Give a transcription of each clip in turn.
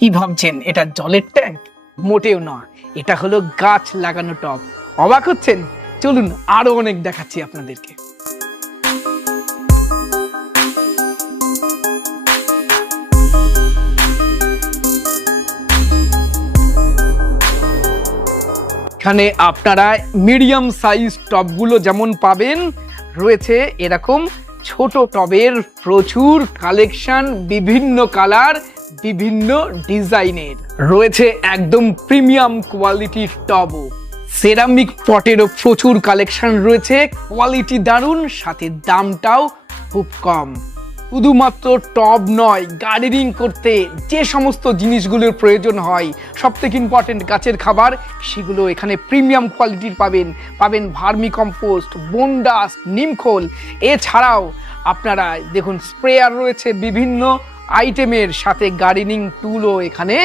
কি ভাবছেন এটা জলের ট্যাঙ্ক? মোটেও না, এটা হলো গাছ লাগানো টব। অবাক হচ্ছেন? চলুন আরো অনেক দেখাচ্ছি আপনাদেরকে। এখানে আপনারা মিডিয়াম সাইজ টবগুলো যেমন পাবেন, রয়েছে এরকম ছোট টবের প্রচুর কালেকশন, বিভিন্ন কালার, বিভিন্ন ডিজাইনের। রয়েছে একদম প্রিমিয়াম কোয়ালিটির টবও, সেরামিক পটেরও প্রচুর কালেকশন রয়েছে। কোয়ালিটি দারুণ, সাথে দামটাও খুব কম। শুধুমাত্র টব নয়, গার্ডেনিং করতে যে সমস্ত জিনিসগুলোর প্রয়োজন হয়, সব থেকে ইম্পর্টেন্ট গাছের খাবার, সেগুলো এখানে প্রিমিয়াম কোয়ালিটির পাবেন ভার্মি কম্পোস্ট, বনডাস, নিমখোল। এছাড়াও আপনারা দেখুন স্প্রেয়ার রয়েছে বিভিন্ন আইটেমের, সাথে গার্ডেনিং টুলও এখানে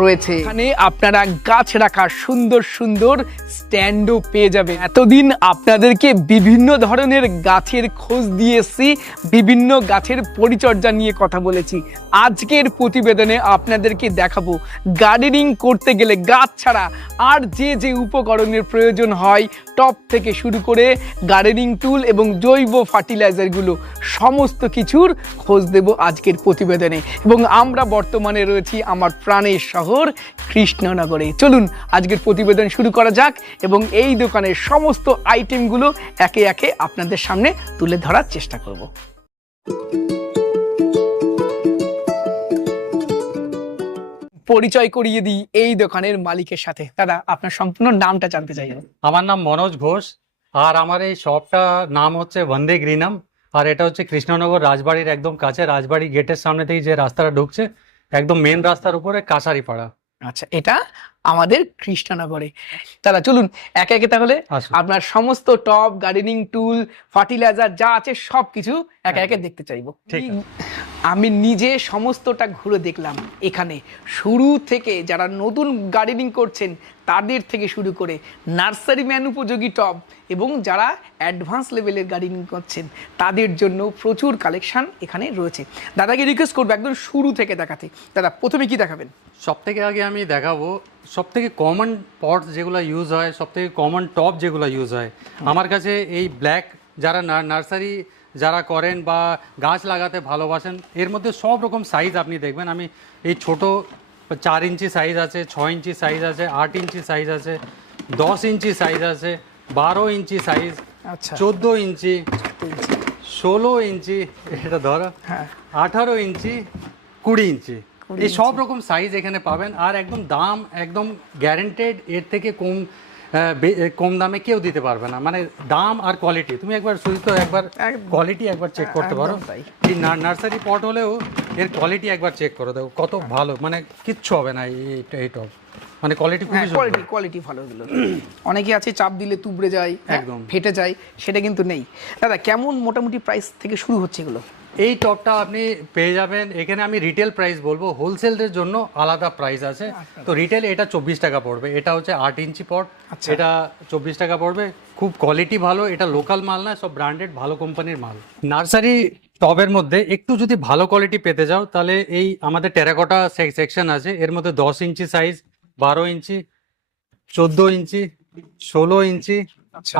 রয়েছে। এখানে আপনারা গাছ রাখার সুন্দর সুন্দর স্ট্যান্ডও পেয়ে যাবেন। এতদিন আপনাদেরকে বিভিন্ন ধরনের গাছের খোঁজ দিয়েছি, বিভিন্ন গাছের পরিচর্যা নিয়ে কথা বলেছি। আজকের প্রতিবেদনে আপনাদেরকে দেখাবো গার্ডেনিং করতে গেলে গাছ ছাড়া আর যে যে উপকরণের প্রয়োজন হয়, টব থেকে শুরু করে গার্ডেনিং টুল এবং জৈব ফার্টিলাইজারগুলো, সমস্ত কিছুর খোঁজ দেব আজকের প্রতিবেদনে। এবং আমরা বর্তমানে রয়েছি আমার প্রাণের শহর কৃষ্ণনগরে। চলুন আজকের প্রতিবেদন শুরু করা যাক এবং এই দোকানের সমস্ত আইটেমগুলো একে একে আপনাদের সামনে তুলে ধরার চেষ্টা করব। পরিচয় করিয়ে দিই এই দোকানের মালিকের সাথে। দাদা, আপনার সম্পূর্ণ নামটা জানতে চাই। আমার নাম মনোজ ঘোষ, আর আমার এই শপটা নাম হচ্ছে বন্দে গ্রিনাম, আর এটা হচ্ছে কৃষ্ণনগর রাজবাড়ির একদম কাছে। রাজবাড়ি গেটের সামনে থেকে যে রাস্তাটা ঢুকছে, একদম মেন রাস্তার উপরে কাছারিপাড়া। আচ্ছা, এটা আমাদের কৃষ্ণনগরে। দাদা চলুন একে একে তাহলে আপনার সমস্ত টব, গার্ডেনিং টুল, ফার্টিলাইজার যা আছে সবকিছু একে একে দেখতে চাইবো। আমি নিজে সমস্তটা ঘুরে দেখলাম। এখানে শুরু থেকে যারা নতুন গার্ডেনিং করছেন তাদের থেকে শুরু করে নার্সারি ম্যান উপযোগী টব এবং যারা অ্যাডভান্স লেভেলের গার্ডেনিং করছেন তাদের জন্য প্রচুর কালেকশন এখানে রয়েছে। দাদাকে রিকোয়েস্ট করবো একদম শুরু থেকে দেখাতে। দাদা প্রথমে কি দেখাবেন? সব থেকে আগে আমি দেখাবো সব থেকে কমন পটস যেগুলো ইউজ হয়, সব থেকে কমন টব যেগুলো ইউজ হয় আমার কাছে। এই ব্ল্যাক যারা নার্সারি যারা করেন বা গাছ লাগাতে ভালোবাসেন, এর মধ্যে সব রকম সাইজ আপনি দেখবেন। আমি এই ছোট 4 ইঞ্চি সাইজ আছে, 6 ইঞ্চি সাইজ আছে, 8 ইঞ্চি সাইজ আছে, 10 ইঞ্চি সাইজ আছে, 12 ইঞ্চি সাইজ, 14 ইঞ্চি, 16 ইঞ্চি, এটা ধরো 18 ইঞ্চি, 20 ইঞ্চি, এই সব রকম সাইজ এখানে পাবেন। আর একদম দাম একদম গ্যারেন্টেড, এর থেকে কম দামে কেউ দিতে পারবে না। মানে দাম আর কোয়ালিটি, তুমি একবার শুধু একবার কোয়ালিটি একবার চেক করতে পারো। এই নার্সারি পট হলেও এর কোয়ালিটি একবার চেক করে দাও, কত ভালো, মানে কিচ্ছু হবে না এই টব, মানে কোয়ালিটি খুবই কোয়ালিটি ভালো। এগুলো অনেকে আছে চাপ দিলে তুবড়ে যায়, একদম ফেটে যায়, সেটা কিন্তু নেই। দাদা কেমন মোটামুটি প্রাইস থেকে শুরু হচ্ছে এগুলো? এই টপটা আপনি পেয়ে যাবেন এখানে, আমি রিটেল প্রাইস বলবো, হোলসেলের জন্য আলাদা প্রাইস আছে। তো রিটেল এটা 24 টাকা পড়বে। এটা হচ্ছে 8 ইঞ্চি পট, এটা 24 টাকা পড়বে। খুব কোয়ালিটি ভালো, এটা লোকাল মাল না, সব ব্র্যান্ডেড ভালো কোম্পানির মাল। নার্সারি টবের মধ্যে একটু যদি ভালো কোয়ালিটি পেতে যাও, তাহলে এই আমাদের টেরাকোটা সেকশন আছে। এর মধ্যে 10 ইঞ্চি সাইজ, 12 ইঞ্চি, 14 ইঞ্চি, 16 ইঞ্চি,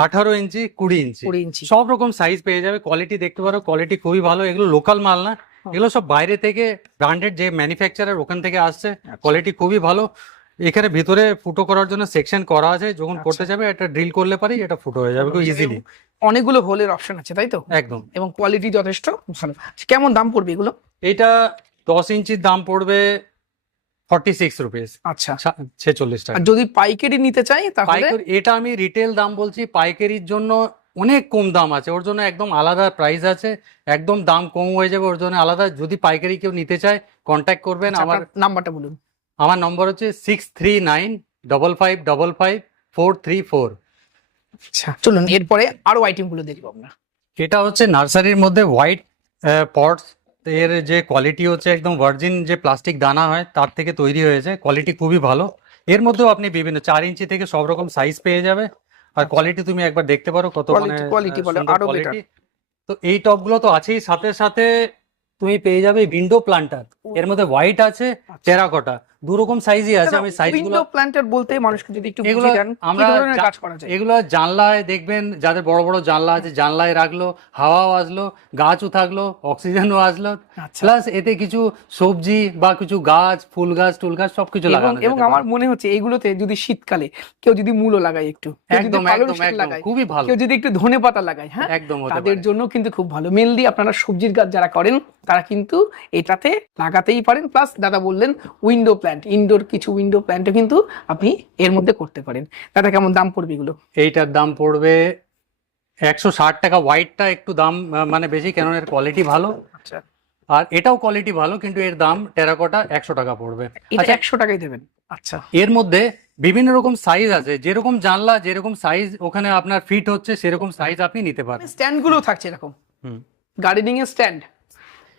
18 ইঞ্চি, 20 ইঞ্চি, সব রকম সাইজ পেয়ে যাবে। কোয়ালিটি দেখতে পারো, কোয়ালিটি খুবই ভালো। এগুলো লোকাল মাল না, এগুলো সব বাইরে থেকে ব্র্যান্ডেড যে ম্যানুফ্যাকচারার ওখান থেকে আসছে। কোয়ালিটি খুবই ভালো। এখানে ভিতরে ফুটো করার জন্য সেকশন করা আছে, যখন করতে যাবে এটা ড্রিল করলে পারি, এটা ফুটো হয়ে যাবে খুব ইজিলি। অনেকগুলো হোলের অপশন আছে, তাই তো? একদম, এবং কোয়ালিটি যথেষ্ট ভালো। কেমন দাম পড়বে এগুলো? এটা 10 ইঞ্চির দাম পড়বে 46 রুপিস। আচ্ছা, 46 টাকা। যদি পাইকারি নিতে চাই তাহলে? এটা আমি রিটেল দাম বলছি, পাইকারির জন্য অনেক কম দাম আছে, ওর জন্য একদম আলাদা প্রাইস আছে, একদম দাম কম হয়ে যাবে, ওর জন্য আলাদা। যদি পাইকারি কেউ নিতে চায় কন্ট্যাক্ট করবেন। আমার নাম্বারটা বলুন। আমার নম্বর হচ্ছে 6395554434। আচ্ছা চলুন এরপরে আরো আইটেম গুলো দেখবো আমরা। এটা হচ্ছে নার্সারির মধ্যে হোয়াইট পটস। এর যে কোয়ালিটি হচ্ছে একদম ভার্জিন যে প্লাস্টিক দানা হয় তার থেকে তৈরি হয়েছে, কোয়ালিটি খুবই ভালো। এর মধ্যেও আপনি বিভিন্ন 4 ইঞ্চি থেকে সব রকম সাইজ পেয়ে যাবে। আর কোয়ালিটি তুমি একবার দেখতে পারো কত কোয়ালিটি বলে আরো বেটার। তো এই টপগুলো তো আছেই, সাথে সাথে তুমি পেয়ে যাবে উইন্ডো প্লান্টার। এর মধ্যে হোয়াইট আছে, টেরাকোটা, দু রকম সাইজই আছে, আমি সাইজগুলো উইন্ডো প্ল্যান্টার বলতে মানুষকে যদি একটু এগুলো বুঝিয়ে দেন কি আমরা ধরনের কাজ করা যায়। এগুলো জানলায় দেখবেন, যাদের বড় বড় জানলা আছে জানলায় রাখলো, হাওয়াও আসলো, গাছও থাকলো, অক্সিজেনও আসলো, আচ্ছা। প্লাস এতে কিছু সবজি বা কিছু গাছ, ফুল গাছ টুল গাছ সবকিছু লাগানো এবং আমার মনে হচ্ছে এইগুলোতে যদি শীতকালে কেউ যদি মূলো লাগায়, একটু কেউ যদি একদম পালং একদম শাক একদম লাগায়, খুবই ভালো, কেউ যদি একটু ধনেপাতা লাগায়, হ্যাঁ একদম হতে তাদের পারে। জন্য কিন্তু খুব ভালো। মেনলি আপনারা সবজির গাছ যারা করেন তারা কিন্তু এটাতে লাগাতেই পারেন। প্লাস দাদা বললেন উইন্ডো প্ল্যান্ট, ইনডোর কিছু উইন্ডো প্ল্যান্টও কিন্তু আপনি এর মধ্যে করতে পারেন। দাদা কেমন দাম পড়বে এগুলো? এইটার দাম পড়বে 160 টাকা। হোয়াইটটা একটু দাম মানে বেশি, কেন এর কোয়ালিটি ভালো, আচ্ছা, আর এটাও কোয়ালিটি ভালো, কিন্তু এর দাম টেরাকোটা 100 টাকা পড়বে। এটা আচ্ছা, 100 টাকায় দেবেন? আচ্ছা, এর মধ্যে বিভিন্ন রকম সাইজ আছে, যেরকম জানলা যেরকম সাইজ ওখানে আপনার ফিট হচ্ছে সেরকম সাইজ আপনি নিতে পারেন। স্ট্যান্ড গুলো থাকছে এরকম, হুম। গার্ডেনিং এর স্ট্যান্ড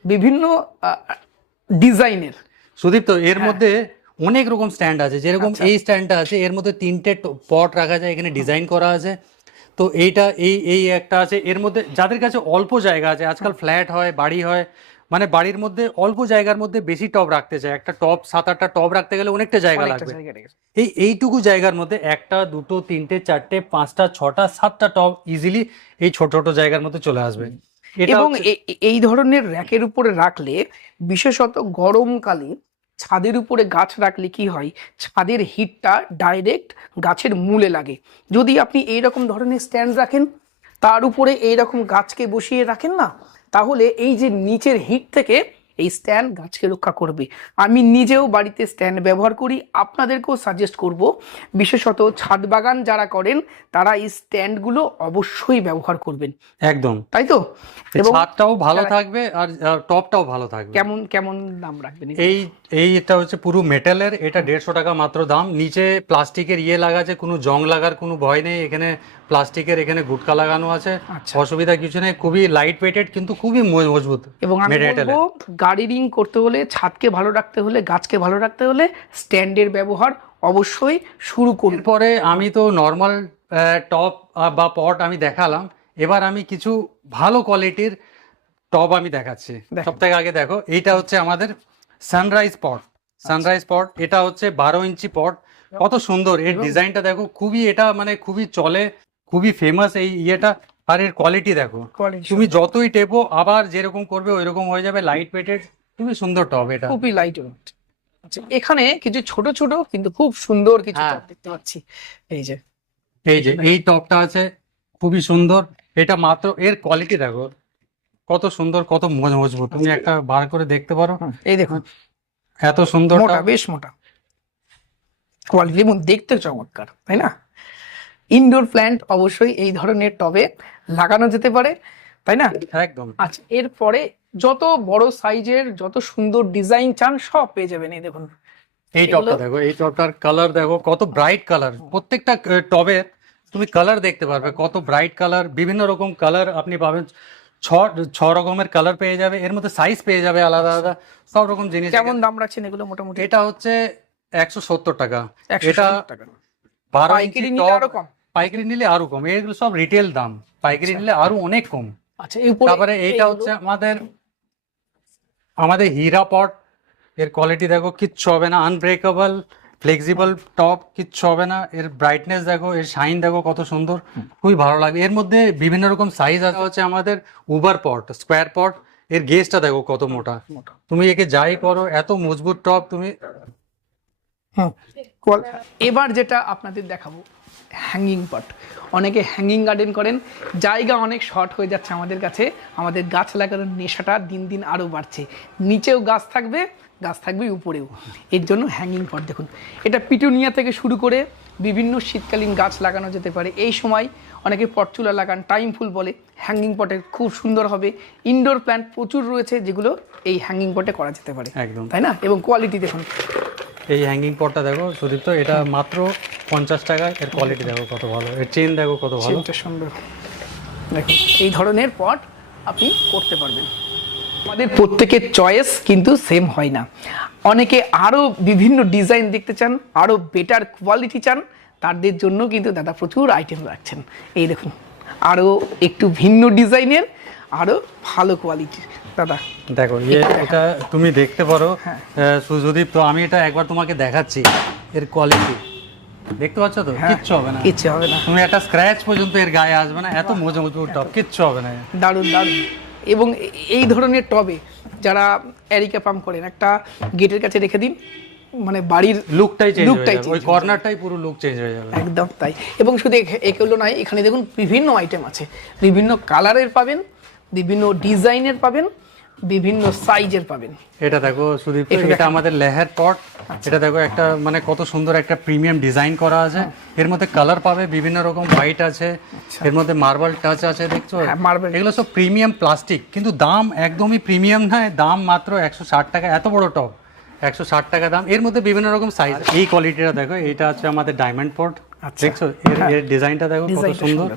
বিভিন্ন ডিজাইনের। সুদীপ্ত, এর মধ্যে অনেক রকম স্ট্যান্ড আছে, যেরকম আচ্ছা। এই স্ট্যান্ডটা আছে, এর মধ্যে 3টে পট রাখা যায়, এখানে ডিজাইন করা আছে। তো এইটা এই এই একটা আছে, এর মধ্যে যাদের কাছে অল্প জায়গা আছে, আজকাল ফ্ল্যাট হয়, বাড়ি হয়, মানে বাড়ির মধ্যে অল্প জায়গার মধ্যে বেশি টব রাখতে চায়, একটা টব 7-8টা টব রাখতে গেলে অনেকটা জায়গা লাগবে। এইটুকু জায়গার মধ্যে 1টা 2টো 3টে 4টে 5টা 6টা 7টা টব ইজিলি এই ছোট ছোট জায়গার মধ্যে চলে আসবে। এবং এই ধরনের র্যাকের উপরে রাখলে, বিশেষত গরমকালে ছাদের উপরে গাছ রাখলে কি হয়, ছাদের হিটটা ডাইরেক্ট গাছের মূলে লাগে। যদি আপনি এইরকম ধরনের স্ট্যান্ড রাখেন, তার উপরে এইরকম গাছকে বসিয়ে রাখেন না, তাহলে এই যে নিচের হিট থেকে এই স্ট্যান্ড গাছকে রক্ষা করবে। আমি নিজেও বাড়িতে স্ট্যান্ড ব্যবহার করি, আপনাদেরকেও সাজেস্ট করব, বিশেষত ছাদ বাগান যারা করেন তারা এই স্ট্যান্ডগুলো অবশ্যই ব্যবহার করবেন। একদম তাই তো? এবং ছাদটাও ভালো থাকবে আর টপটাও ভালো থাকবে। কেমন কেমন দাম রাখবেন? এটা হচ্ছে পুরো মেটালের, এটা 150 টাকা মাত্র দাম। নিচে প্লাস্টিকের লাগা আছে, কোনো জং লাগার কোনো ভয় নেই। এখানে প্লাস্টিকের, এখানে গুটকা লাগানো আছে, অসুবিধা কিছু নেই। খুবই লাইট ওয়েটেড কিন্তু খুবই মজবুত। এবং আমি বলবো গার্ডেনিং করতে হলে, ছাদকে ভালো রাখতে হলে, গাছকে ভালো রাখতে হলে স্ট্যান্ডের ব্যবহার অবশ্যই শুরু করুন। পরে আমি তো নর্মাল টপ বা পট আমি দেখালাম, এবার আমি কিছু ভালো কোয়ালিটির টব আমি দেখাচ্ছি। সব থেকে আগে দেখো, এইটা হচ্ছে আমাদের সানরাইজ পট। সানরাইজ পট, এটা হচ্ছে 12 ইঞ্চি পট। কত সুন্দর এর ডিজাইনটা দেখো, খুবই এটা মানে খুবই চলে, খুবই ফেমাস এই ইয়েটা। আর এর কোয়ালিটি দেখো, তুমি যতই টেপো আবার যেরকম করবে ওইরকম হয়ে যাবে। লাইট ওয়েটেড, খুবই সুন্দর টব এটা, খুবই লাইট ওয়েট। আচ্ছা, এখানে কিছু ছোট ছোট কিন্তু খুব সুন্দর কিছু টব দেখতে পাচ্ছি। এই যে এই টবটা আছে, খুবই সুন্দর। এটা মাত্র, এর কোয়ালিটি দেখো কত সুন্দর, কত মজবুত। তুমি একটা বার করে দেখতে পারো, এই দেখুন এত সুন্দর, মোটা, বেশ মোটা কোয়ালিটি এবং দেখতে চমৎকার, তাই না? ইনডোর প্ল্যান্ট অবশ্যই এই ধরনের টবে লাগানো যেতে পারে, তাই না? একদম। আচ্ছা, এরপরে যত বড় সাইজের, যত সুন্দর ডিজাইন চান সব পেয়ে যাবেন। এই দেখুন এই টবটা দেখো, এই টবটার কালার দেখো কত ব্রাইট কালার। প্রত্যেকটা টবে তুমি কালার দেখতে পারবে, কত ব্রাইট কালার, বিভিন্ন রকম কালার আপনি পাবেন। ছ রকমের কালার পেয়ে যাবে, এর মধ্যে সাইজ পেয়ে যাবে আলাদা আলাদা, সব রকম জিনিস। কেমন দাম রাখছেন এগুলো মোটামুটি? এটা হচ্ছে 170 টাকা। 170 টাকা। 12 ইঞ্চি পাইকারি নিলে আরো কম? পাইকারি নিলে আরো কম, এগুলো সব রিটেল দাম, পাইকারি নিলে আরো অনেক কম। আচ্ছা, তারপরে এইটা হচ্ছে আমাদের হীরা পট। এর কোয়ালিটি দেখো, কিচ্ছু হবে না, আনব্রেকেবল, ফ্লেক্সিবল টপ, কিচ্ছু হবে না। এর ব্রাইটনেস দেখো, এর শাইন দেখো কত সুন্দর, খুবই ভালো লাগবে। এর মধ্যে বিভিন্ন রকম সাইজ আছে। হচ্ছে আমাদের উবার পট, স্কোয়ার পট। এর গেজটা দেখো কত মোটা, তুমি একে যাই করো, এত মজবুত টপ তুমি। এবার যেটা আপনাদের দেখাবো, হ্যাঙ্গিং পট। অনেকে হ্যাঙ্গিং গার্ডেন করেন, জায়গা অনেক শর্ট হয়ে যাচ্ছে আমাদের কাছে। আমাদের গাছ লাগানোর নেশাটা দিন দিন আরও বাড়ছে। নিচেও গাছ থাকবে, গাছ থাকবে উপরেও। এর জন্য হ্যাঙ্গিং পট দেখুন, এটা পিটুনিয়া থেকে শুরু করে বিভিন্ন শীতকালীন গাছ লাগানো যেতে পারে। এই সময় অনেকে পটচুলা লাগান, টাইম ফুল বলে। হ্যাঙ্গিং পটে খুব সুন্দর হবে। ইনডোর প্ল্যান্ট প্রচুর রয়েছে যেগুলো এই হ্যাঙ্গিং পটে করা যেতে পারে, একদম, তাই না? এবং কোয়ালিটি দেখুন, এই হ্যাঙ্গিং পটটা দেখো সুদীপ্ত, এটা মাত্র 50 টাকা। এর কোয়ালিটি দেখো কত ভালো, এর চেন দেখো কত ভালো, সুন্দর। দেখুন, এই ধরনের পট আপনি করতে পারবেন। আমাদের প্রত্যেকের চয়েস কিন্তু সেম হয় না। অনেকে আরও বিভিন্ন ডিজাইন দেখতে চান, আরও বেটার কোয়ালিটি চান, তাদের জন্য কিন্তু দাদা প্রচুর আইটেম রাখছেন। এই দেখুন, আরও একটু ভিন্ন ডিজাইনের, আরও ভালো কোয়ালিটির। দাদা দেখো এটা তুমি দেখতে পারো সুজদীপ, তো আমি এটা একবার তোমাকে দেখাচ্ছি এর কোয়ালিটি। দেখতে পাচ্ছ তো? কিচ্ছু হবে না, কিচ্ছু হবে না, তুমি একটা স্ক্র্যাচ পর্যন্ত এর গায়ে আসবে না, এত মজবুত টপ, কিচ্ছু হবে না। দারুণ দারুণ। এবং এই ধরনের টবে যারা এরিকা পাম্প করেন, একটা গেটের কাছে রেখে দিন, মানে বাড়ির লুকটাই চেঞ্জ হয়ে যাবে, ওই কর্নারটাই পুরো লুক চেঞ্জ হয়ে যাবে। একদম তাই। এবং শুধু এগুলো নয়, এখানে দেখুন বিভিন্ন আইটেম আছে, বিভিন্ন কালারের পাবেন, বিভিন্ন ডিজাইনের পাবেন, বিভিন্ন সাইজের পাবেন। এটা দেখো সুদীপ, এটা আমাদের লেহার পট। এটা দেখো একটা মানে কত সুন্দর একটা প্রিমিয়াম ডিজাইন করা আছে। এর মধ্যে কালার পাবে বিভিন্ন রকম, হোয়াইট আছে, এর মধ্যে মার্বেল টাচ আছে, দেখছো? এগুলো সব প্রিমিয়াম প্লাস্টিক, কিন্তু দাম একদমই প্রিমিয়াম নয়, দাম মাত্র 160 টাকা। এত বড় টপ 160 টাকা দাম। এর মধ্যে বিভিন্ন রকম সাইজ। এই কোয়ালিটিটা দেখো, এটা হচ্ছে আমাদের ডায়মন্ড পট, দেখছো? এর ডিজাইনটা দেখো কত সুন্দর।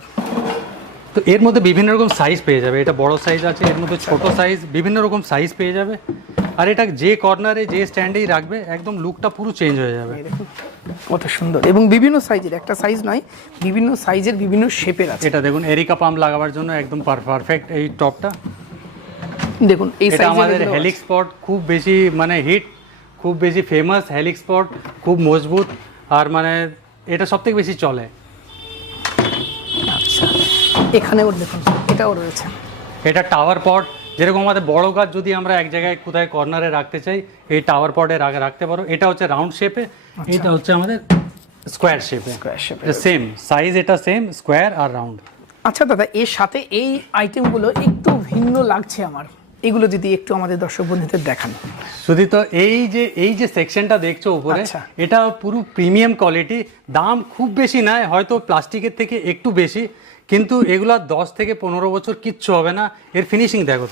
তো এর মধ্যে বিভিন্ন রকম সাইজ পেয়ে যাবে, এটা বড় সাইজ আছে, এর মধ্যে ছোট সাইজ, বিভিন্ন রকম সাইজ পেয়ে যাবে। আর এটা যে কর্নারে যে স্ট্যান্ডেই রাখবে একদম লুকটা পুরো চেঞ্জ হয়ে যাবে। কত সুন্দর, এবং বিভিন্ন সাইজের, একটা সাইজ নয়, বিভিন্ন সাইজের বিভিন্ন শেপের আছে। এটা দেখুন এরিকা পাম্প লাগাবার জন্য একদম পারফেক্ট এই টপটা। দেখুন এই এটা আমাদের হেলিক্স পট, খুব বেশি মানে হিট, খুব বেশি ফেমাস হেলিক্স পট, খুব মজবুত, আর মানে এটা সবথেকে বেশি চলে। আচ্ছা, এখানেও দেখুন এটাও রয়েছে। এটা টাওয়ার পট, যেরকম আমাদের বড় গাছ যদি আমরা এক জায়গায় কোথায় কর্নারে রাখতে চাই, এই টাওয়ার পটে রাখতে পারো। এটা হচ্ছে রাউন্ড শেপে, এটা হচ্ছে আমাদের স্কোয়ার শেপে। সেম সাইজ, এটা সেম স্কোয়ার আর রাউন্ড। আচ্ছা দাদা, এর সাথে এই আইটেমগুলো একটু ভিন্ন লাগছে আমার, এগুলো যদি একটু আমাদের দর্শক বন্ধুদের দেখান। শুধু তো এই যে সেকশনটা দেখছো উপরে, এটা পুরো প্রিমিয়াম কোয়ালিটি, দাম খুব বেশি নয়, হয়তো প্লাস্টিকের থেকে একটু বেশি, কিন্তু এগুলা 10 থেকে 15 বছর কিচ্ছু হবে না। এর ফিনিশিং দেখো,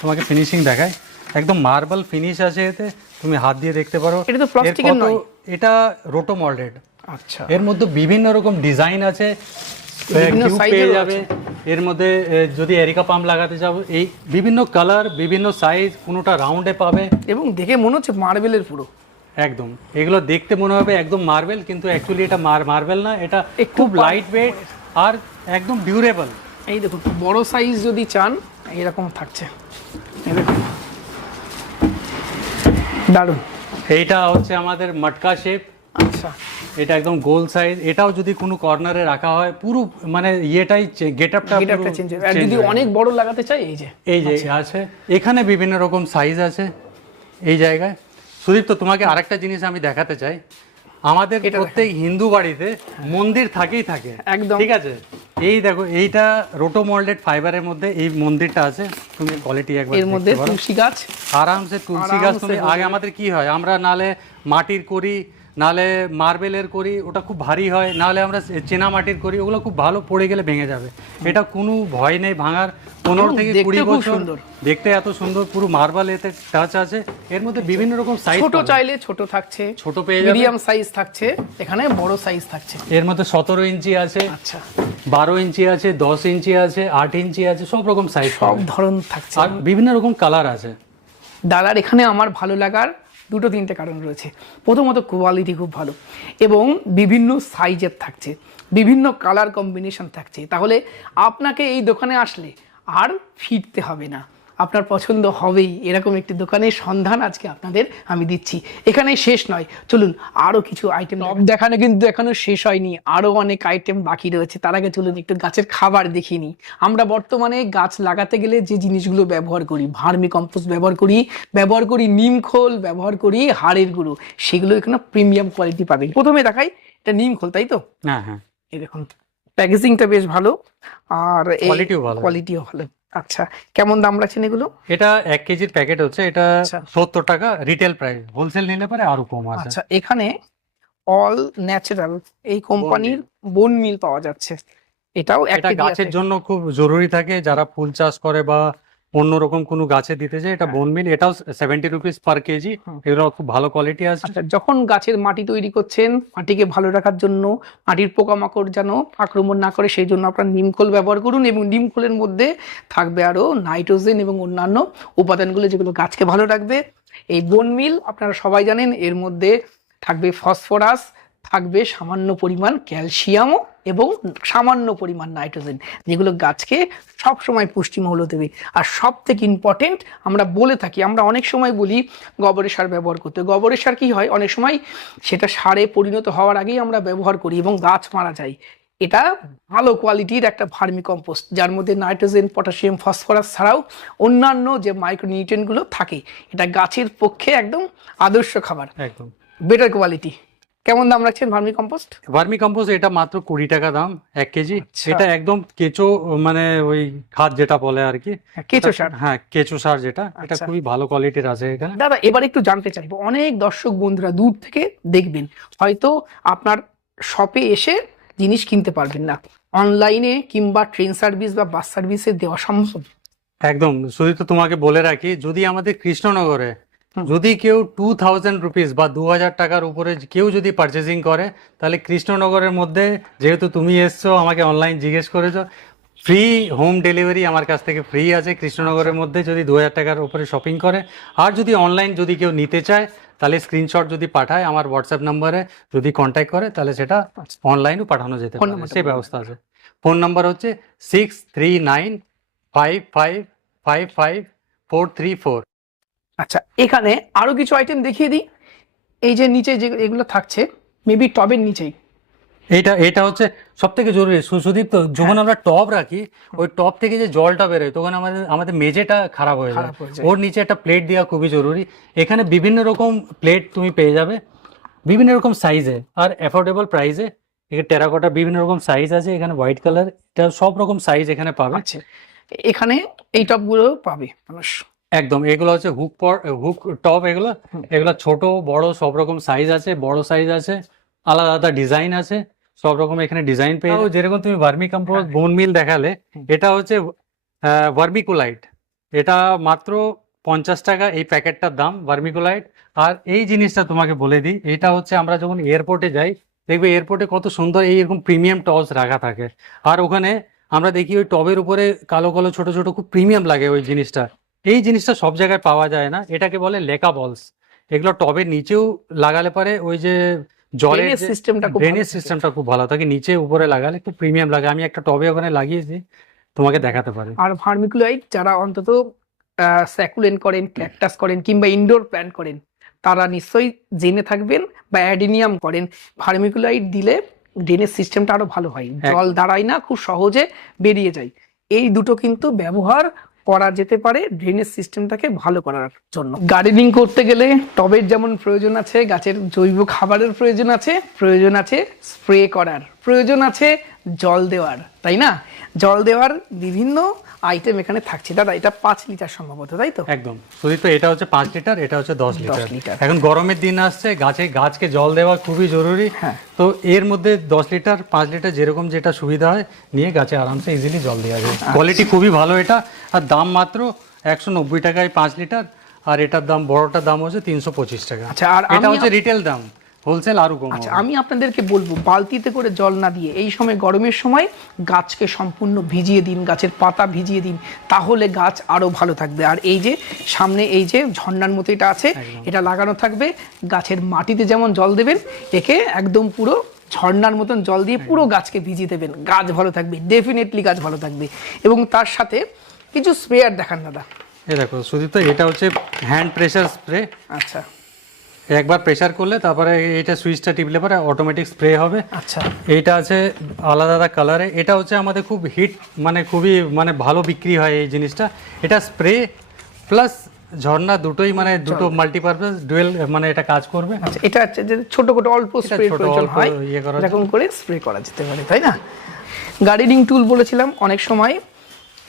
তোমাকে ফিনিশিং দেখায়, একদম মার্বেল ফিনিশ আছে এতে, তুমি হাত দিয়ে দেখতে পারো। এটা তো প্লাস্টিকের নয়, এটা রোটো মোল্ডেড। আচ্ছা, এর মধ্যে বিভিন্ন রকম ডিজাইন আছে, পেয়ে যাবে। এর মধ্যে যদি এরিকা পাম্প লাগাতে যাবো, এই বিভিন্ন কালার, বিভিন্ন সাইজ, কোনোটা রাউন্ডে পাবে, এবং দেখে মনে হচ্ছে মার্বেলের পুরো একদম। এগুলো দেখতে মনে হবে একদম মার্বেল, কিন্তু অ্যাকচুয়ালি এটা মার্বেল না, এটা খুব লাইট ওয়েট আর একদম ডিউরেবল। এই দেখুন, বড় সাইজ যদি চান এরকম থাকছে, এই দেখুন দারুণ। এইটা হচ্ছে আমাদের মটকা শেপ। আচ্ছা, এটা একদম গোল সাইজ, এটাও যদি কোনো কর্নারে রাখা হয় পুরো মানে ইয়েটাই গেটআপটা চেঞ্জ হবে। আর যদি অনেক বড় লাগাতে চাই, এই যে আছে, এখানে বিভিন্ন রকম সাইজ আছে এই জায়গায়। সুদীপ, তো তোমাকে আরেকটা জিনিস আমি দেখাতে চাই, আমাদের প্রত্যেক হিন্দু বাড়িতে মন্দির থাকেই থাকে, একদম ঠিক আছে? এই দেখো, এইটা রোটো মোল্ডেড ফাইবারের মধ্যে এই মন্দিরটা আছে, তুমি কোয়ালিটি একবার এর মধ্যে তুলসী গাছ, আরামসে তুলসী গাছ। তুমি আগে আমাদের কি হয়, আমরা নালে মাটির করি, নালে মার্বেলের করি, ওটা খুব ভারী হয়, নাহলে আমরা চেনা মাটির করি, ওগুলো খুব ভালো, পড়ে গেলে ভেঙে যাবে। এটা কোনো ভয় নেই ভাঙার, 15 থেকে 20 বছর, দেখতে এত সুন্দর, পুরো মার্বেল এতে টাচ আছে। এর মধ্যে বিভিন্ন রকম সাইজ, ছোট চাইলে ছোট থাকছে, ছোট পেয়ে যাবে, মিডিয়াম সাইজ থাকছে, এখানে বড় সাইজ থাকছে। এর মধ্যে 17 ইঞ্চি আছে, আচ্ছা 12 ইঞ্চি আছে, 10 ইঞ্চি আছে, 8 ইঞ্চি আছে, সব রকম সাইজ, সব ধরন থাকছে, আর বিভিন্ন রকম কালার আছে। দাদার এখানে আমার ভালো লাগার 2-3টে কারণ রয়েছে। প্রথমত কোয়ালিটি খুব ভালো, এবং বিভিন্ন সাইজের থাকছে, বিভিন্ন কালার কম্বিনেশন থাকছে। তাহলে আপনাকে এই দোকানে আসলে আর ফিরতে হবে না, আপনার পছন্দ হবেই। এরকম একটি দোকানের সন্ধান আজকে আপনাদের আমি দিচ্ছি। এখানে শেষ নয়, চলুন আরও কিছু আইটেম দেখানো, কিন্তু এখনো শেষ হয়নি, আরও অনেক আইটেম বাকি রয়েছে। তার আগে চলুন একটু গাছের খাবার দেখিয়ে নিই। আমরা বর্তমানে গাছ লাগাতে গেলে যে জিনিসগুলো ব্যবহার করি, ভার্মি কম্পোস্ট ব্যবহার করি নিম খোল, ব্যবহার করি হাড়ের গুঁড়ো, সেগুলো এখানে প্রিমিয়াম কোয়ালিটি পাবেন। প্রথমে দেখাই, এটা নিম খোল, তাই তো? হ্যাঁ হ্যাঁ, এই দেখুন প্যাকেজিংটা বেশ ভালো, আর কোয়ালিটিও ভালো। আচ্ছা, কেমন দাম রাখছেন এগুলো? এটা 1 কেজির প্যাকেট হচ্ছে, এটা 70 টাকা রিটেল প্রাইস, হোলসেল নিলে পরে আরো কম আছে। আচ্ছা, এখানে অল ন্যাচারাল এই কোম্পানির বোন মিল পাওয়া যাচ্ছে। এটাও একটা গাছের জন্য খুব জরুরি থাকে, যারা ফুল চাষ করে বা অন্যরকম কোনো গাছে দিতে চাই, এটা বোন মিল, এটাও 70 রুপিস পার কেজি। এগুলো খুব ভালো কোয়ালিটি আছে। যখন গাছের মাটি তৈরি করছেন, মাটিকে ভালো রাখার জন্য, মাটির পোকামাকড় যেন আক্রমণ না করে, সেই জন্য আপনার নিমখোল ব্যবহার করুন, এবং নিমখোলের মধ্যে থাকবে আরো নাইট্রোজেন এবং অন্যান্য উপাদানগুলো যেগুলো গাছকে ভালো রাখবে। এই বোন মিল আপনারা সবাই জানেন, এর মধ্যে থাকবে ফসফরাস, থাকবে সামান্য পরিমাণ ক্যালসিয়ামও এবং সামান্য পরিমাণ নাইট্রোজেন, যেগুলো গাছকে সব সময় পুষ্টিমূল্য দেবে। আর সব থেকে ইম্পর্টেন্ট, আমরা বলে থাকি, আমরা অনেক সময় বলি গোবরের সার ব্যবহার করতে। গোবরের সার কি হয়, অনেক সময় সেটা সারে পরিণত হওয়ার আগেই আমরা ব্যবহার করি এবং গাছ মারা যায়। এটা ভালো কোয়ালিটির একটা ভার্মি কম্পোস্ট, যার মধ্যে নাইট্রোজেন, পটাশিয়াম, ফসফরাস ছাড়াও অন্যান্য যে মাইক্রোনিউট্রিয়েন্টগুলো থাকে। এটা গাছের পক্ষে একদম আদর্শ খাবার, একদম বেটার কোয়ালিটি। কেমন দাম রাখছেন ভার্মি কম্পোস্ট? ভার্মি কম্পোস্ট এটা মাত্র 20 টাকা দাম 1 কেজি। আচ্ছা। এটা একদম কেঁচো, মানে ওই খাদ যেটা বলে আর কি, কেঁচো সার। হ্যাঁ কেঁচো সার যেটা, এটা আচ্ছা। খুবই ভালো কোয়ালিটির আছে এখানে। দাদা এবার একটু জানতে চাইবো, অনেক দর্শক বন্ধুরা দূর থেকে দেখবেন, হয়তো আপনার শপে এসে জিনিস কিনতে পারবেন না, অনলাইনে কিংবা ট্রেন সার্ভিস বা বাস সার্ভিসে দেওয়া সম্ভব? একদম, শুধু তো তোমাকে বলে রাখি, যদি আমাদের কৃষ্ণনগরে যদি কেউ 2000 রুপিস বা 2000 টাকার উপরে কেউ যদি পারচেজিং করে, তাহলে কৃষ্ণনগরের মধ্যে, যেহেতু তুমি এসছো আমাকে অনলাইন জিজ্ঞেস করেছো, ফ্রি হোম ডেলিভারি আমার কাছ থেকে ফ্রি আছে কৃষ্ণনগরের মধ্যে, যদি 2000 টাকার উপরে শপিং করে। আর যদি অনলাইন যদি কেউ নিতে চায়, তাহলে স্ক্রিনশট যদি পাঠায় আমার হোয়াটসঅ্যাপ নাম্বারে, যদি কন্ট্যাক্ট করে, তাহলে সেটা অনলাইনও পাঠানো যেতে ফোন পারে, নাম্বারটা সেই বলুন। ব্যবস্থা আছে। ফোন নাম্বার হচ্ছে 6395554534। আচ্ছা, এখানে আরো কিছু আইটেম দেখিয়ে দিই। এই যে নিচে যে এগুলো থাকছে, মেবি টবের নিচেই। এটা হচ্ছে সব থেকে জরুরি সুদীপ, তো যখন আমরা টব রাখি, ওই টব থেকে যে জলটা বেরোয়, তখন আমাদের মেঝেটা খারাপ হয়ে যায়। খারাপ হয়ে যায়। ওর নিচে একটা প্লেট দেওয়া খুবই জরুরি। এখানে বিভিন্ন রকম প্লেট তুমি পেয়ে যাবে, বিভিন্ন রকম সাইজে আর অ্যাফোর্ডেবল প্রাইসে। এখানে টেরাকোটা বিভিন্ন রকম সাইজ আছে, এখানে হোয়াইট কালার, এটা সব রকম সাইজ এখানে পাবে। আচ্ছা, এখানে এই টবগুলো পাবে মানুষ। একদম, এগুলো হচ্ছে হুক টপ, এগুলো এগুলো ছোট বড় সব রকম সাইজ আছে, বড় সাইজ আছে, আলাদা আলাদা ডিজাইন আছে, সব রকম এখানে ডিজাইন পেয়ে যাবে। যেরকম তুমি ভার্মি কম্পোস্ট বোন মিল দেখালে, এটা হচ্ছে ভার্মিকুলাইট, এটা মাত্র 50 টাকা এই প্যাকেটটার দাম, ভার্মিকুলাইট। আর এই জিনিসটা তোমাকে বলে দিই, এটা হচ্ছে আমরা যখন এয়ারপোর্টে যাই, দেখবে এয়ারপোর্টে কত সুন্দর এইরকম প্রিমিয়াম টবস রাখা থাকে, আর ওখানে আমরা দেখি ওই টবের উপরে কালো কালো ছোট ছোট খুব প্রিমিয়াম লাগে ওই জিনিসটা। এই জিনিসটা সব জায়গায় পাওয়া যায় না, এটাকে বলে লেকা বলস। এগুলো টবের নিচেও লাগালে পারে, ওই যে জলের ড্রেনেজ সিস্টেমটা খুব ড্রেনেজ সিস্টেমটা খুব ভালো থাকে, নিচে উপরে লাগালে খুব প্রিমিয়াম লাগে। আমি একটা টবে ওখানে লাগিয়েছি, তোমাকে দেখাতে পারি। আর ভার্মিকুলাইট যারা অন্তত স্যাকুলেন্ট করেন, ক্যাকটাস করেন কিংবা ইনডোর প্ল্যান্ট করেন, তারা নিশ্চয়ই জেনে থাকবেন, বা অ্যাডিনিয়াম করেন, ভার্মিকুলাইট দিলে ড্রেনেজ সিস্টেমটা আরো ভালো হয়, জল দাঁড়ায় না, খুব সহজে বেরিয়ে যায়। এই দুটো কিন্তু ব্যবহার করা যেতে পারে ড্রেনেজ সিস্টেমটাকে ভালো করার জন্য। গার্ডেনিং করতে গেলে টবের যেমন প্রয়োজন আছে, গাছের জৈব খাবারের প্রয়োজন আছে, প্রয়োজন আছে স্প্রে করার, প্রয়োজন আছে জল দেওয়ার, তাই না? জল দেওয়ার বিভিন্ন আইটেম এখানে থাকছে। দাদা এটা 5 লিটার সম্ভবত, তাই তো? একদম শুধু তো, এটা হচ্ছে 5 লিটার, এটা হচ্ছে 10 লিটার। লিটার। এখন গরমের দিন আসছে, গাছকে জল দেওয়া খুবই জরুরি। হ্যাঁ। তো এর মধ্যে 10 লিটার 5 লিটার যেরকম যেটা সুবিধা হয় নিয়ে গাছে আরামসে ইজিলি জল দেওয়া যায়। কোয়ালিটি খুবই ভালো এটা, আর দাম মাত্র 190 টাকায় 5 লিটার, আর এটার দাম বড়টার দাম হচ্ছে 325 টাকা। আচ্ছা, আর এটা হচ্ছে রিটেল দাম, হোলসেল আরো কম। আচ্ছা, আমি আপনাদেরকে বলবো বালতিতে করে জল না দিয়ে এই সময়, গরমের সময় গাছকে সম্পূর্ণ ভিজিয়ে দিন, গাছের পাতা ভিজিয়ে দিন, তাহলে গাছ আরো ভালো থাকবে। আর এই যে সামনে এই যে ঝর্ণার মতো এটা আছে, এটা লাগানো থাকবে, গাছের মাটিতে যেমন জল দেবেন, একে একদম পুরো ঝর্ণার মতন জল দিয়ে পুরো গাছকে ভিজিয়ে দেবেন, গাছ ভালো থাকবে, ডেফিনেটলি গাছ ভালো থাকবে। এবং তার সাথে কিছু স্প্রেয়ার দেখান দাদা। এই দেখো শুধু তো, এটা হচ্ছে হ্যান্ড প্রেসার স্প্রে। আচ্ছা, একবার প্রেসার করলে তারপরে এটা সুইচটা টিপলে পরে অটোমেটিক স্প্রে হবে। আচ্ছা, এইটা আছে আলাদা আলাদা কালারে, এটা হচ্ছে আমাদের খুব হিট, মানে খুবই মানে ভালো বিক্রি হয় এই জিনিসটা। এটা স্প্রে প্লাস ঝর্ণা দুটোই, মানে দুটো মাল্টিপারপাস ডুয়েল, মানে এটা কাজ করবে। আচ্ছা, এটা হচ্ছে যে ছোট ছোট অল্প স্প্রে প্রয়োজন হয়, এরকম করে স্প্রে করা যেতে পারে, তাই না? গার্ডেনিং টুল বলেছিলাম, অনেক সময়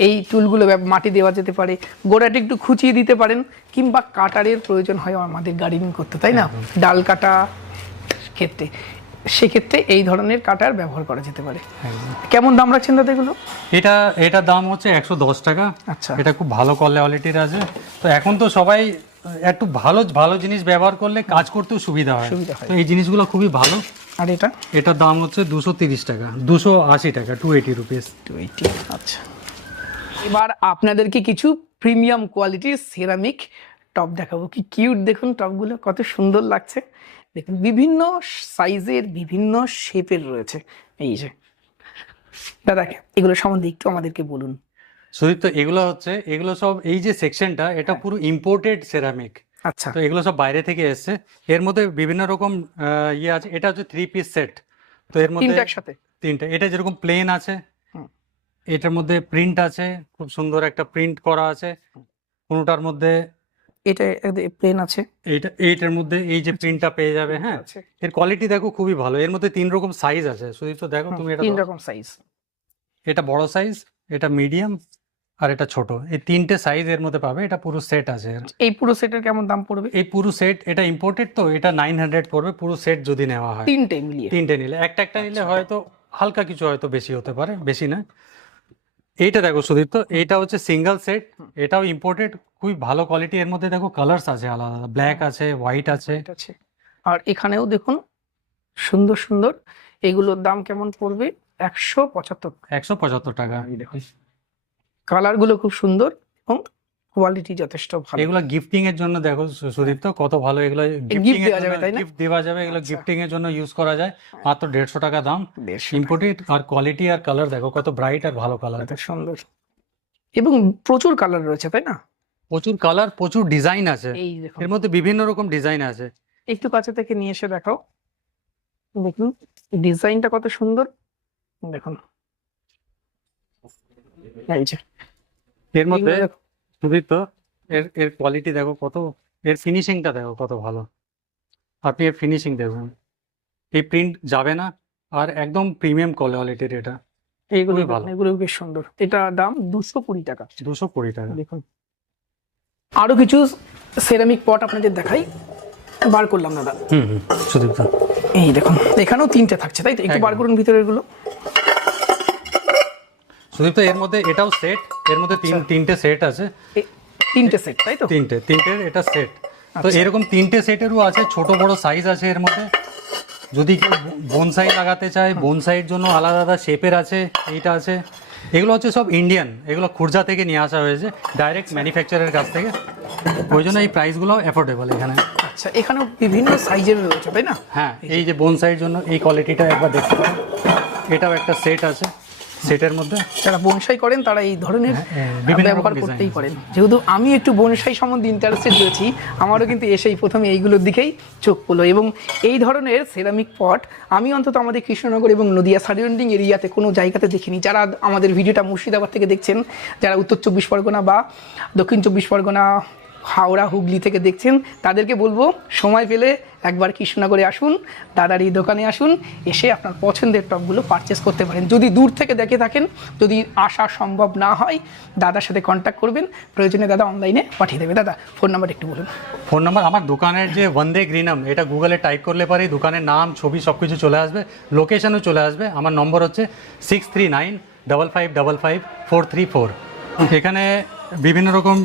এই টুলগুলো মাটি দেওয়া যেতে পারে, গোড়াটা একটু খুঁচিয়ে দিতে পারেন, কিংবা কাটারের প্রয়োজন হয় আমাদের গার্ডেনিং করতে, তাই না? ডাল কাটা ক্ষেত্রে, সেক্ষেত্রে এই ধরনের কাটার ব্যবহার করা যেতে পারে। কেমন দাম রাখছেন দাদা এগুলো? এটা দাম হচ্ছে 110 টাকা। আচ্ছা, এটা খুব ভালো কোয়ালিটির আছে। তো এখন তো সবাই একটু ভালো ভালো জিনিস ব্যবহার করলে কাজ করতেও সুবিধা হয়, তো এই জিনিসগুলো খুবই ভালো। আর এটার দাম হচ্ছে 230 টাকা, 280 টাকা, 280 রুপিস। 280। আচ্ছা, এবার আপনাদেরকে কিছু প্রিমিয়াম কোয়ালিটির সেরামিক টব দেখাবো। কি কিউট দেখুন, টবগুলো কত সুন্দর লাগছে। দেখুন বিভিন্ন সাইজের বিভিন্ন শেপের রয়েছে। এই যে দাদা এগুলো সম্বন্ধে একটু আমাদেরকে বলুন। সুদীপ, তো এগুলো সব এই যে সেকশনটা এটা পুরো ইম্পোর্টেড সেরামিক। আচ্ছা, তো এগুলো সব বাইরে থেকে এসেছে। এর মধ্যে বিভিন্ন রকম ইয়ে আছে। এটা হচ্ছে 3 পিস সেট। তো এর মধ্যে তিনটা একসাথে? তিনটা। এটা যেরকম প্লেন আছে, হুম। এটার মধ্যে প্রিন্ট আছে, খুব সুন্দর একটা প্রিন্ট করা আছে কোনোটার মধ্যে। এটা প্লেন আছে, এইটার মধ্যে এই যে প্রিন্টটা পেয়ে যাবে। হ্যাঁ, আছে এর কোয়ালিটি দেখো খুবই ভালো। এর মধ্যে 3 রকম সাইজ আছে। সুদীপ, তো দেখো তুমি এটা 3 রকম সাইজ। এটা বড় সাইজ, এটা মিডিয়াম, আর এটা ছোট। এই 3টে সাইজ এর মধ্যে পাবে। এটা পুরো সেট আছে এর। এই পুরো সেটের কেমন দাম পড়বে? এই পুরো সেট, এটা ইম্পোর্টেড, তো এটা 900 পড়বে পুরো সেট যদি নেওয়া হয়। তিনটে মিলিয়ে? তিনটে নিলে। একটা নিলে হয়তো হালকা কিছু হয়তো বেশি হতে পারে, বেশি না। এইটা দেখো সুদীপ, তো এইটা হচ্ছে সিঙ্গেল সেট, এটাও ইম্পোর্টেড, খুবই ভালো কোয়ালিটি। এর মধ্যে দেখো কালার্স আছে আলাদা আলাদা, ব্ল্যাক আছে, হোয়াইট আছে। এটা আছে। আর এখানেও দেখুন সুন্দর সুন্দর। এগুলোর দাম কেমন পড়বে? 175। 175 টাকা। দেখুন কালার গুলো খুব সুন্দর এবং কোয়ালিটি যথেষ্ট ভালো। এগুলো গিফটিং এর জন্য দেখো সুদীপ, তো কত ভালো। এগুলো গিফট দেওয়া যাবে, তাই না? গিফট দেওয়া যাবে। এগুলো আচ্ছা। গিফটিং এর জন্য ইউজ করা যায়। মাত্র 150 টাকা দাম। ইম্পোর্টেড। আর কোয়ালিটি আর কালার দেখো কত ব্রাইট আর ভালো কালার। এত সুন্দর এবং প্রচুর কালার রয়েছে, তাই না? প্রচুর কালার, প্রচুর ডিজাইন আছে। এই দেখুন এর মধ্যে বিভিন্ন রকম ডিজাইন আছে। একটু কাছে থেকে নিয়ে এসে দেখাও। দেখুন ডিজাইনটা কত সুন্দর। দেখুন এই যে এর মধ্যে এগুলো দেখো। সুদীপ, তো এর কোয়ালিটি দেখো কত, এর ফিনিশিংটা দেখো কত ভালো। আপনি এর ফিনিশিং দেখুন, এই প্রিন্ট যাবে না, আর একদম প্রিমিয়াম কোয়ালিটির এটা। এইগুলো খুবই ভালো। দেখুন, এগুলো বেশ সুন্দর। এটা দাম 220 টাকা। 220 টাকা। দেখুন আরো কিছু সেরামিক পট আপনাদের দেখাই, বার করলাম দাদা। সুদীপ, তো এই দেখুন এখানেও তিনটে থাকছে, তাই তো? একটু বার করুন ভিতরের গুলো। সুদীপ, তো এর মধ্যে এটাও সেট। এর মধ্যে তিনটে সেট আছে। তিনটে সেট, তাই তো? তিনটের এটা সেট। তো এরকম 3টে সেটেরও আছে, ছোট বড় সাইজ আছে এর মধ্যে। যদি কেউ বোনসাই লাগাতে চায়, বোনসাইয়ের জন্য আলাদা আলাদা শেপের আছে। এইটা আছে। এগুলো হচ্ছে সব ইন্ডিয়ান, এগুলো খুরজা থেকে নিয়ে আসা হয়েছে, ডাইরেক্ট ম্যানুফ্যাকচারের কাছ থেকে। ওই জন্য এই প্রাইসগুলো অ্যাফোর্ডেবল এখানে। আচ্ছা, এখানেও বিভিন্ন সাইজের রয়েছে, তাই না? হ্যাঁ, এই যে বোনসাইয়ের জন্য এই কোয়ালিটিটা একবার দেখতে পারেন। এটাও একটা সেট আছে। সেটের মধ্যে যারা বনসাই করেন তারা এই ধরনের বিভিন্ন ব্যবহার রকম করতেই design পারেন। যেহেতু আমি একটু বনসাই সম্বন্ধে ইন্টারেস্টেড রয়েছি, আমারও কিন্তু এসেই প্রথমে এইগুলোর দিকেই চোখ পড়লো। এবং এই ধরনের সেরামিক পট আমি অন্তত আমাদের কৃষ্ণনগর এবং নদিয়া সারাউন্ডিং এরিয়াতে কোনো জায়গাতে দেখিনি। যারা আমাদের ভিডিওটা মুর্শিদাবাদ থেকে দেখছেন, যারা উত্তর 24 পরগনা বা দক্ষিণ 24 পরগনা, হাওড়া, হুগলি থেকে দেখছেন, তাদেরকে বলবো সময় পেলে একবার কৃষ্ণনগরে আসুন, দাদার এই দোকানে আসুন, এসে আপনার পছন্দের টপগুলো পারচেস করতে পারেন। যদি দূর থেকে দেখে থাকেন, যদি আসা সম্ভব না হয়, দাদার সাথে কন্ট্যাক্ট করবেন, প্রয়োজনে দাদা অনলাইনে পাঠিয়ে দেবে। দাদা ফোন নাম্বার একটু বলুন। ফোন নাম্বার আমার দোকানের যে বন্দে গ্রিনম, এটা গুগলে টাইপ করলে পারে দোকানের নাম, ছবি সব কিছু চলে আসবে, লোকেশনও চলে আসবে। আমার নম্বর হচ্ছে 6395555434। এখানে বিভিন্ন রকম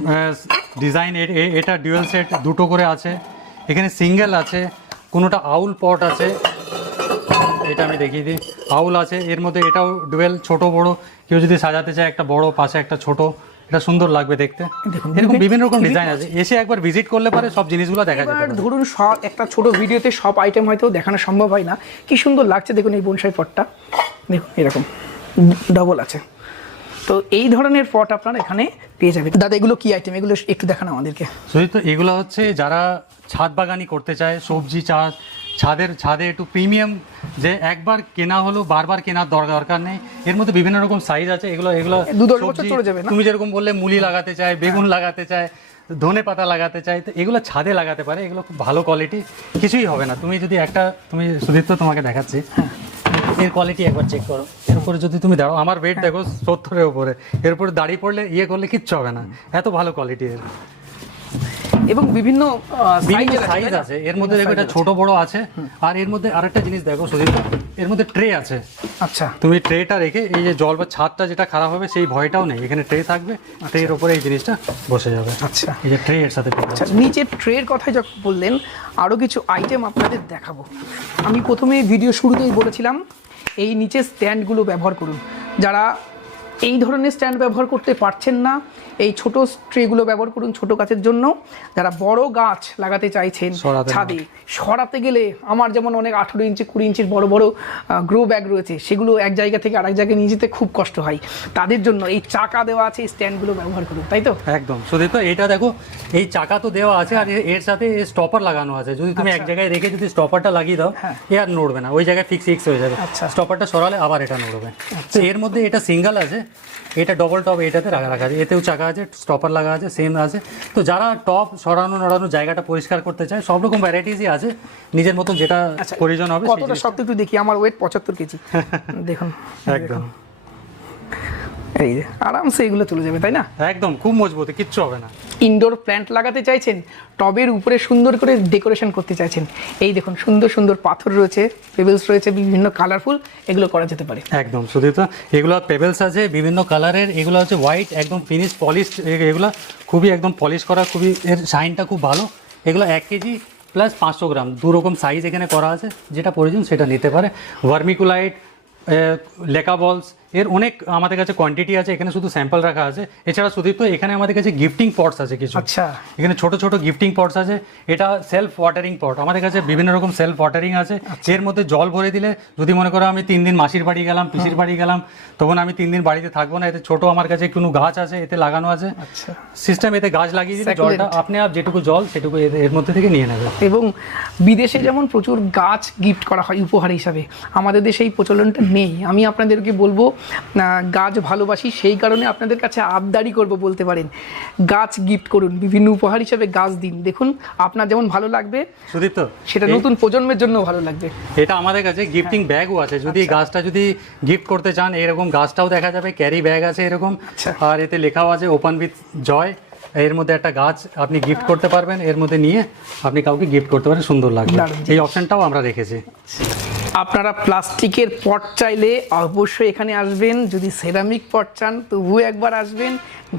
ডিজাইন। এটা ডুয়েল সেট, দুটো করে আছে। এখানে সিঙ্গেল আছে, কোনোটা আউল পট আছে। এটা আমি দেখিয়ে দিই, আউল আছে। এর মধ্যে এটাও ডুয়েল, ছোট বড়, কেউ যদি সাজাতে চায় একটা বড়, পাশে একটা ছোট, এটা সুন্দর লাগবে দেখতে। এরকম বিভিন্ন রকম ডিজাইন আছে। এসে একবার ভিজিট করলে পারে সব জিনিসগুলো দেখা যেতে পারে। ধরুন সব একটা ছোট ভিডিওতে সব আইটেম হয়তো দেখানো সম্ভব হয় না। কি সুন্দর লাগছে দেখুন এই বনসাই পটটা। দেখুন এরকম ডবল আছে। তো এই ধরনের পট আপনারা এখানে পেয়ে যাবেন। দাদা এগুলো কি আইটেম, এগুলো একটু দেখান আমাদেরকে। তো এগুলো হচ্ছে যারা ছাদ বাগানি করতে চায়, সবজি চাষ, ছাদে একটু প্রিমিয়াম, যে একবার কেনা হলো বারবার কেনার দরকার নেই। এর মধ্যে বিভিন্ন রকম সাইজ আছে। এগুলো 2-10 বছর চলে যাবে না? তুমি যেরকম বললে মুলি লাগাতে চায়, বেগুন লাগাতে চায়, ধনে পাতা লাগাতে চায়, তো এগুলো ছাদে লাগাতে পারে। এগুলো খুব ভালো কোয়ালিটি, কিছুই হবে না। তুমি যদি তুমি সুদীপ্ত তোমাকে দেখাচ্ছি, এর কোয়ালিটি একবার চেক করো। এর উপরে যদি তুমি দাঁড়াও, আমার ওয়েট দেখো 70-এর উপরে, এর উপরে দাঁড়িয়ে পড়লে করলে কিচ্ছু হবে না, এত ভালো কোয়ালিটি এর। এবং বিভিন্ন সাইজ আছে এর মধ্যে। দেখো এটা ছোট বড় আছে। আর এর মধ্যে আরেকটা জিনিস দেখো সুদীপ, এর মধ্যে ট্রে আছে। আচ্ছা, তুমি ট্রেটা রেখে এই যে জল বা ছাদটা যেটা খারাপ হবে সেই ভয়টাও নেই। এখানে ট্রে থাকবে, ট্রের উপরে এই জিনিসটা বসে যাবে। আচ্ছা, এই যে ট্রে এর সাথে। আচ্ছা, নিচের ট্রের কথাই যখন বললেন, আরও কিছু আইটেম আপনাদের দেখাবো। আমি প্রথমে ভিডিও শুরুতেই বলেছিলাম এই নিচে স্ট্যান্ডগুলো ব্যবহার করুন। যারা এই ধরনের স্ট্যান্ড ব্যবহার করতে পারছেন না, এই ছোট ট্রেগুলো ব্যবহার করুন ছোট গাছের জন্য। যারা বড় গাছ লাগাতে চাইছেন ছাদে, সরাতে গেলে আমার যেমন অনেক 18 ইঞ্চি 20 ইঞ্চির বড় বড় গ্রো ব্যাগ রয়েছে, সেগুলো এক জায়গা থেকে আরেক জায়গায় নিয়ে যেতে খুব কষ্ট হয়। তাদের জন্য এই চাকা দেওয়া আছে, এই স্ট্যান্ডগুলো ব্যবহার করুন, তাই তো? একদম সুদীপ্ত, এটা দেখো এই চাকা তো দেওয়া আছে আর এর সাথে স্টপার লাগানো আছে। যদি তুমি এক জায়গায় রেখে যদি স্টপারটা লাগিয়ে দাও, এ আর নড়বে না, ওই জায়গায় ফিক্স হয়ে যাবে। স্টপারটা সরালে আবার এটা নড়বে। তো এর মধ্যে এটা সিঙ্গেল আছে, এটা ডবল টপ, এটাতে রাখা আছে, এতেও চাকা আছে, স্টপার লাগা আছে, সেম আছে। তো যারা টপ সরানো নড়ানো জায়গাটা পরিষ্কার করতে চায়, সব রকম ভ্যারাইটিসই আছে, নিজের মতন যেটা প্রয়োজন হবে। কতটা শক্ত একটু দেখি, আমার ওয়েট 75 কেজি, দেখুন একদম এই যে আরামসে এগুলো তুলে যাবে, তাই না? একদম খুব মজবুত, কিচ্ছু হবে না। ইনডোর প্ল্যান্ট লাগাতে চাইছেন, টবের উপরে সুন্দর করে ডেকোরেশন করতে চাইছেন, এই দেখুন সুন্দর সুন্দর পাথর রয়েছে, পেবেলস রয়েছে, বিভিন্ন কালারফুল, এগুলো করা যেতে পারে। একদম সুদীপ্ত, এগুলো পেবেলস আছে বিভিন্ন কালারের, এগুলো হচ্ছে হোয়াইট, একদম ফিনিশ পলিশ, এগুলো খুবই একদম পলিশ করা, খুবই এর শাইনটা খুব ভালো। এগুলো 1 কেজি প্লাস 500 গ্রাম, 2 রকম সাইজ এখানে করা আছে, যেটা প্রয়োজন সেটা নিতে পারে। ভার্মিকুলাইট, লেকা বলস, এর অনেক আমাদের কাছে কোয়ান্টিটি আছে, এখানে শুধু স্যাম্পল রাখা আছে। এছাড়া সুদীপ্ত এখানে আমাদের কাছে গিফটিং পটস আছে কিছু। আচ্ছা, এখানে ছোট ছোট গিফটিং পটস আছে, এটা সেলফ ওয়াটারিং পট, আমাদের কাছে বিভিন্ন রকম সেলফ ওয়াটারিং আছে। এর মধ্যে জল ভরে দিলে, যদি মনে করো আমি 3 দিন মাসির বাড়ি গেলাম, পিসির বাড়ি গেলাম, তখন আমি 3 দিন বাড়িতে থাকবো না, এতে ছোট আমার কাছে কোনো গাছ আছে, এতে লাগানো আছে সিস্টেম, এতে গাছ লাগিয়ে দিলে জলটা আপনি যেটুকু জল সেটুকু এর মধ্যে থেকে নিয়ে নেবে। এবং বিদেশে যেমন প্রচুর গাছ গিফট করা হয় উপহার হিসাবে, আমাদের দেশে এই প্রচলনটা নেই। আমি আপনাদেরকে বলবো, গাছ ভালোবাসি সেই কারণে আপনাদের কাছে আবদারি করব বলতে পারেন, গাছ গিফট করুন, বিভিন্ন উপহার হিসেবে গাছ দিন। দেখুন আপনার যেমন ভালো লাগবে সুদীপ্ত, সেটা নতুন প্রজন্মের জন্য ভালো লাগবে। এটা আমাদের কাছে গিফটিং ব্যাগও আছে, যদি গাছটা যদি গিফট করতে চান, এরকম গাছটাও দেখা যাবে, ক্যারি ব্যাগ আছে এরকম, আর এতে লেখাও আছে ওপেন উইথ জয়। এর মধ্যে একটা গাছ আপনি গিফট করতে পারবেন, এর মধ্যে নিয়ে আপনি কাউকে গিফট করতে পারেন, সুন্দর লাগবে। এই অপশনটাও আমরা রেখেছি। আপনারা প্লাস্টিকের পট চাইলে অবশ্যই এখানে আসবেন, যদি সেরামিক পট চান তবুও একবার আসবেন,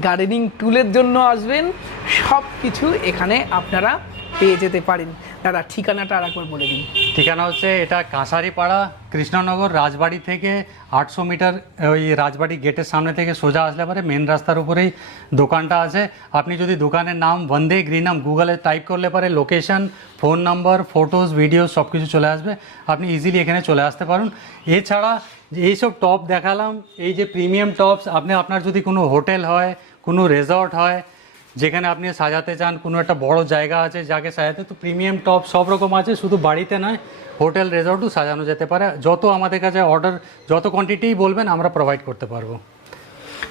গার্ডেনিং টুলের জন্য আসবেন, সব কিছু এখানে আপনারা পেয়ে যেতে পারেন। দাদা ঠিকানাটা আর একবার বলে দিন। ঠিকানা হচ্ছে এটা কাঁসারিপাড়া, কৃষ্ণনগর, রাজবাড়ি থেকে 800 মিটার, ওই রাজবাড়ি গেটের সামনে থেকে সোজা আসলে পরে মেন রাস্তার উপরেই দোকানটা আছে। আপনি যদি দোকানের নাম বন্দে গ্রিনাম গুগলে টাইপ করলে পরে location, phone number, photos, video সব কিছু চলে আসবে, আপনি ইজিলি এখানে চলে আসতে পারুন। এছাড়া এইসব টপ দেখালাম, এই যে প্রিমিয়াম টপস, আপনার যদি কোনো হোটেল হয়, কোনো রিসর্ট হয়, যেখানে আপনি সাজাতে চান, কোনো একটা বড় জায়গা আছে যাকে সাজাতে, তো প্রিমিয়াম টপ সব রকম আছে, শুধু বাড়িতে নয়, হোটেল রিসর্টও সাজানো যেতে পারে। যত আমাদের কাছে অর্ডার, যত কোয়ান্টিটিই বলবেন আমরা প্রোভাইড করতে পারবো।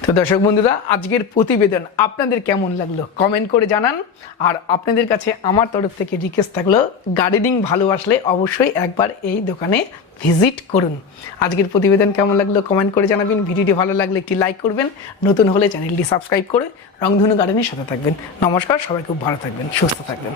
তো দর্শক বন্ধুরা, আজকের প্রতিবেদন আপনাদের কেমন লাগলো কমেন্ট করে জানান। আর আপনাদের কাছে আমার তরফ থেকে রিকোয়েস্ট থাকলো, গার্ডেনিং ভালোবাসলে অবশ্যই একবার এই দোকানে ভিজিট করুন। আজকের প্রতিবেদন কেমন লাগলো কমেন্ট করে জানাবেন। ভিডিওটি ভালো লাগলে একটি লাইক করবেন, নতুন হলে চ্যানেলটি সাবস্ক্রাইব করে রংধনু গার্ডেনের সাথে থাকবেন। নমস্কার, সবাই খুব ভালো থাকবেন, সুস্থ থাকবেন।